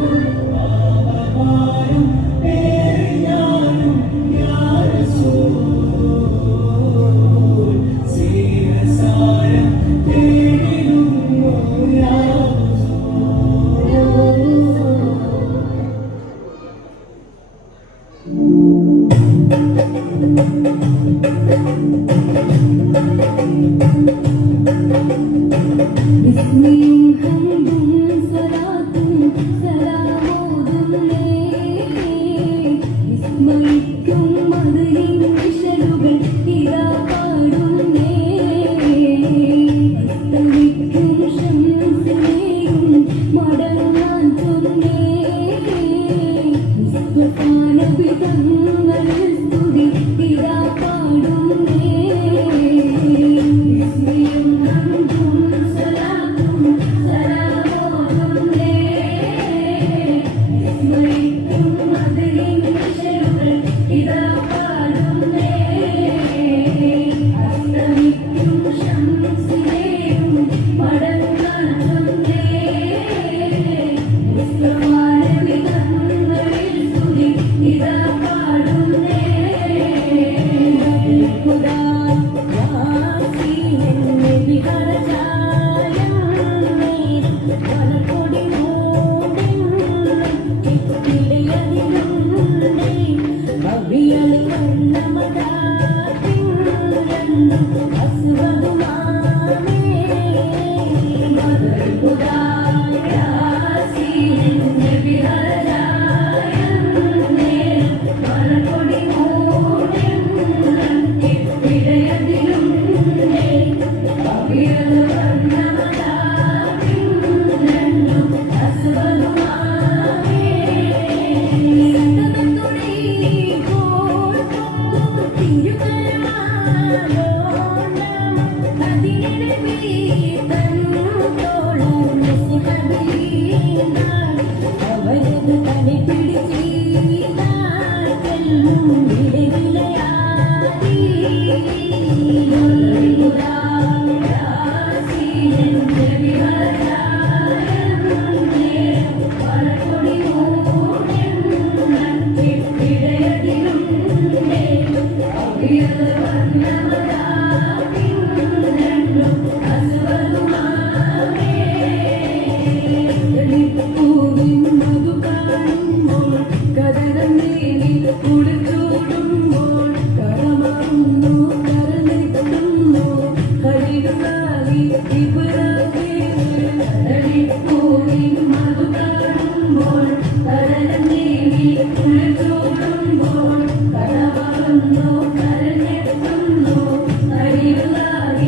Thank you.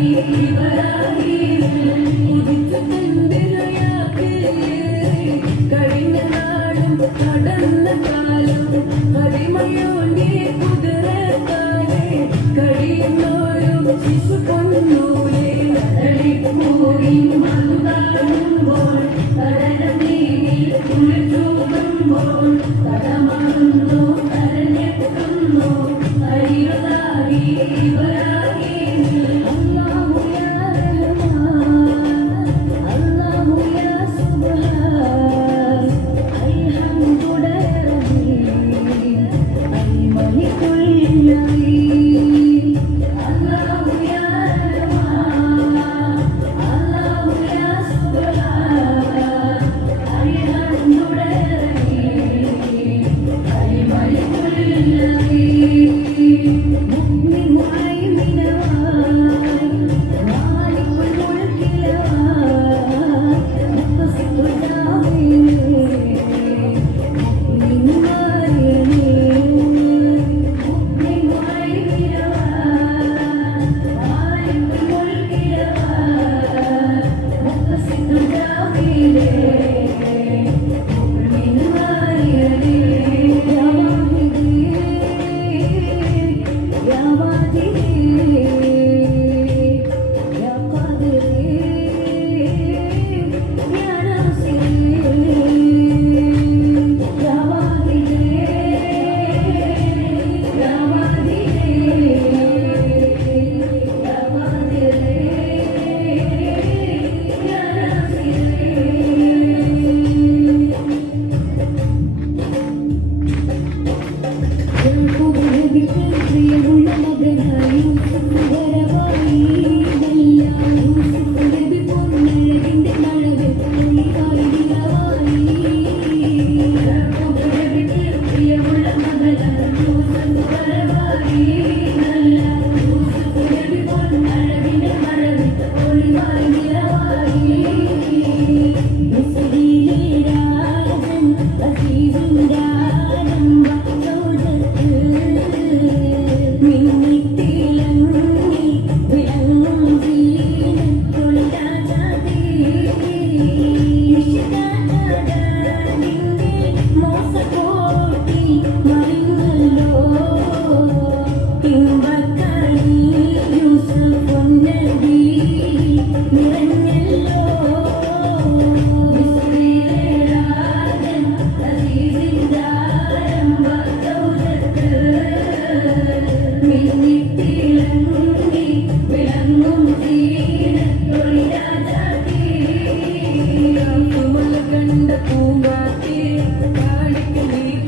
Thank you.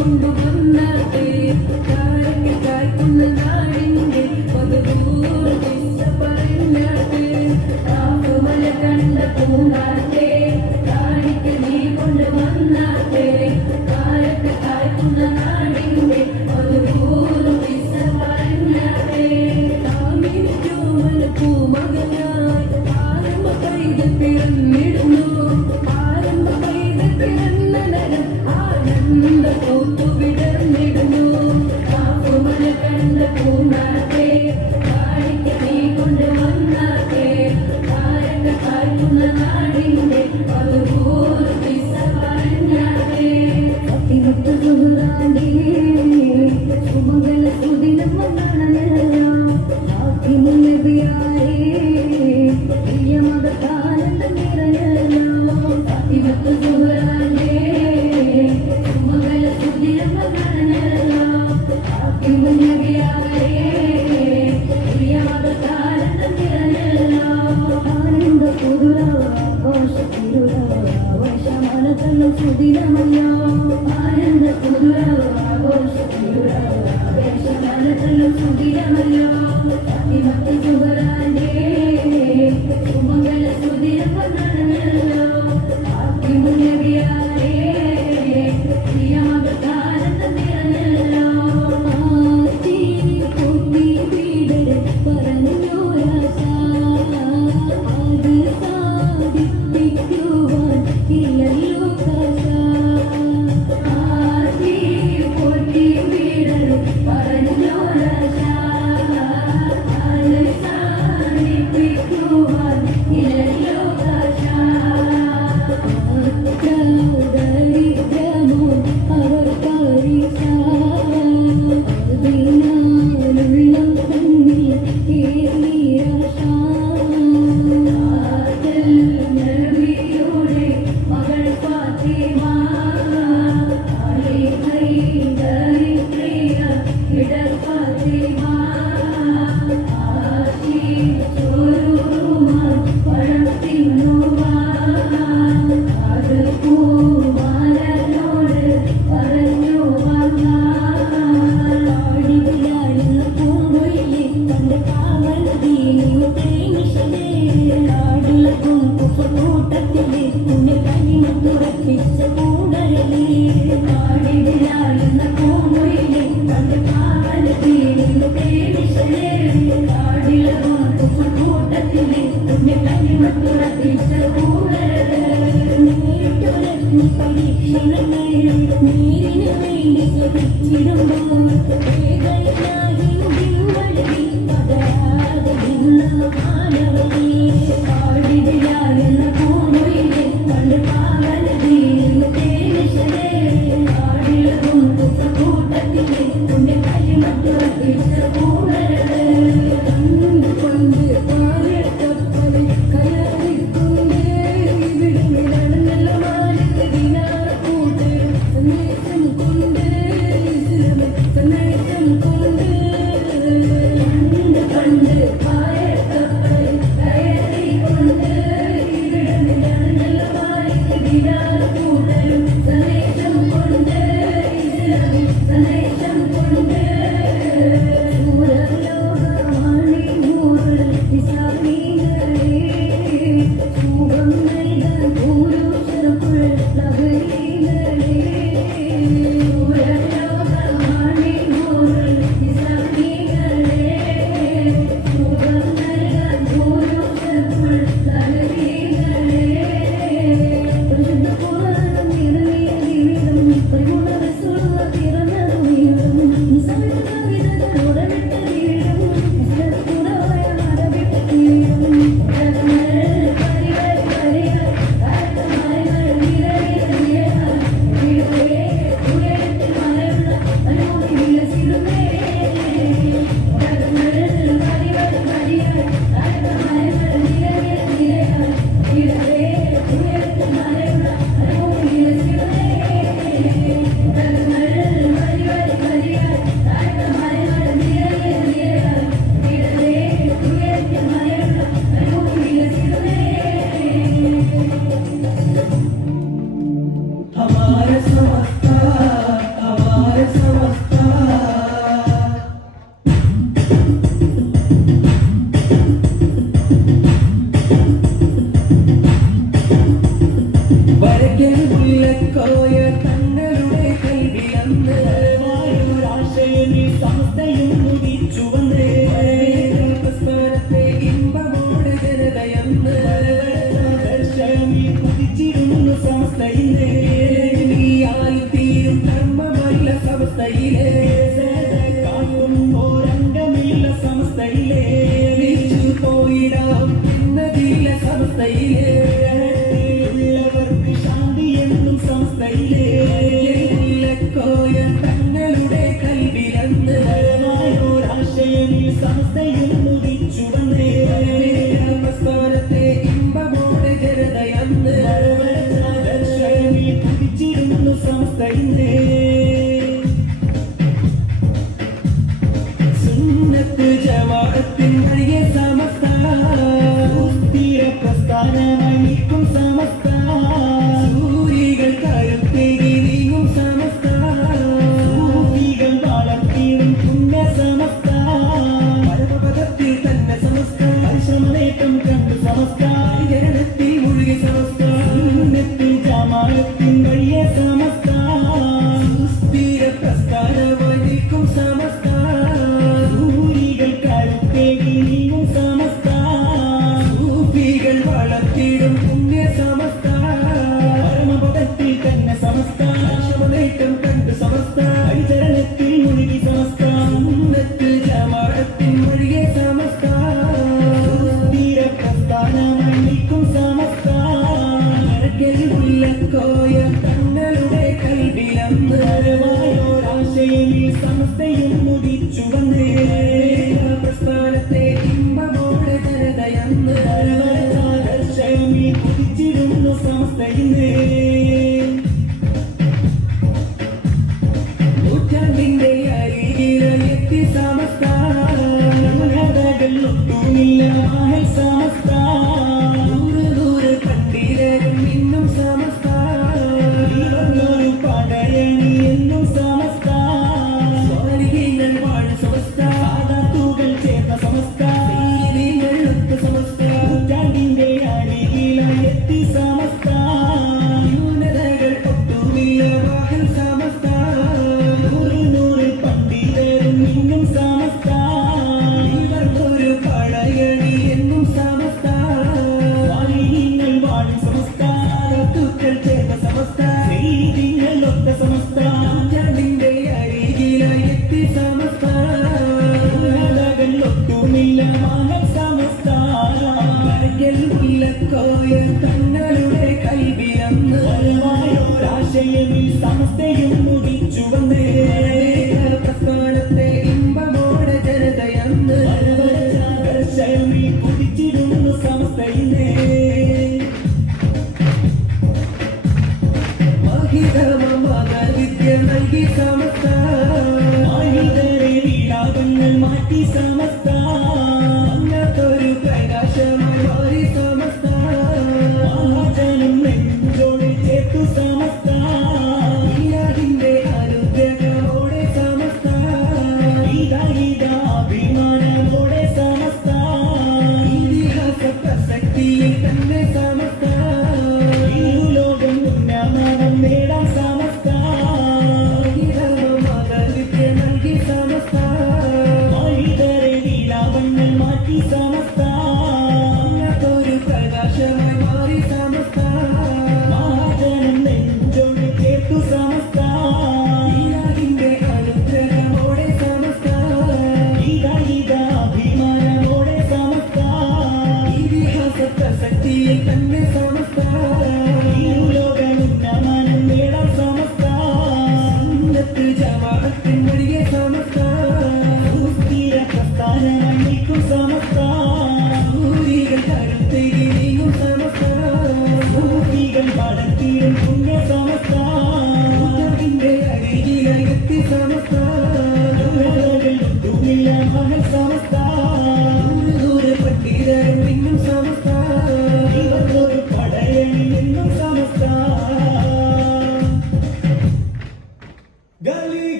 ಗುಂಡುಗಳು ಅಂದ್ರೆ Thank you. സമസ്തയിലെ stay ಅಭಿಮಾನ ನೋಡೆ ಸಮಸ್ತ ಇತಿಹಾಸ ಪ್ರಸಕ್ತಿಯೇ ತನ್ನೆ ಸಾ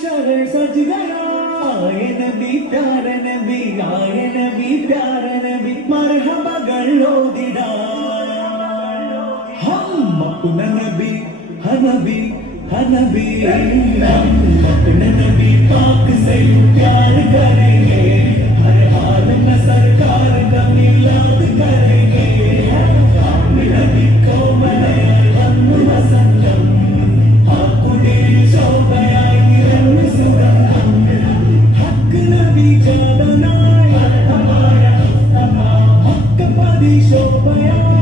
शर सजदा आए नबी प्यार नबी आए नबी प्यार नबी मरहबा गल्लो दिदा हम अपना नबी हनबी हनबी हम अपने नबी पाक से प्यार करेंगे, हर हाल में सरकार का मिलाद करेंगे। Please show my eyes.